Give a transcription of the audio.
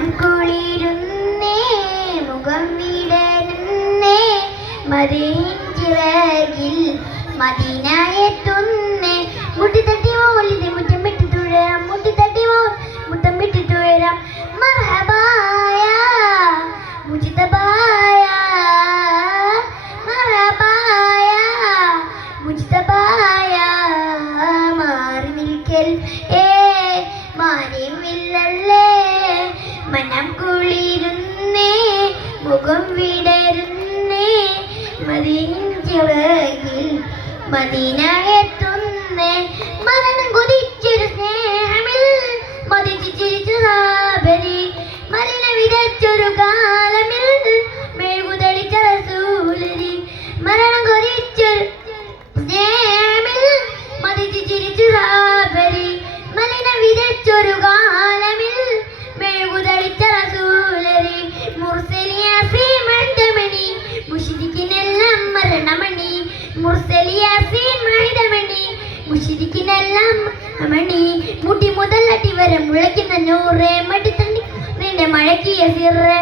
മനം കുളിരുന്നേ മുഖം വിടരുന്നേ മറിഞ്ചിറകിൽ മദീനയെത്തുന്നേ മുട്ടിത്തട്ടി മോലിന്റെ മുറ്റം വിട്ടി തുഴരാം മുട്ടിത്തട്ടി മുത്തം വിട്ടി തുഴരാം മർഹബായ മുജ്തബായ മർഹബായ മുജ്തബായ മാറി നിൽക്കൽ മാറിവില്ലല്ലേ മനം കുളിരുന്നേ മുഖം വിടരുന്നേ മദീനച്ചിറകിൽ മദീനയെത്തുന്നേ മരണം കൊതിച്ചൊരു സ്നേഹമിൽ മതിച്ചു ചിരിച്ചു സാബരി മലിന വിതച്ചൊരു കാലമിൽ മെഴുകുതെളിച്ച റസൂലരി മരണം കൊതിച്ചൊരു സ്നേഹമിൽ മതിച്ചു ചിരിച്ചു സാബരി മലിന വിതച്ചൊരു കാലമിൽ മെഴുകുതെളിച്ച റസൂലരി മുർസലിയാസീൻ മഹിതമണി മുശ്രിക്കിനെല്ലാം മരണമണി മുർസലിയാസീൻ മഹിതമണി മുശ്രിക്കിനെല്ലാം മണി മുടി മുതൽ അടി വരെ മുളയ്ക്കുന്ന നൂറേ മടിത്തണ്ടി നിന്റെ മഴക്കിയ സിറേ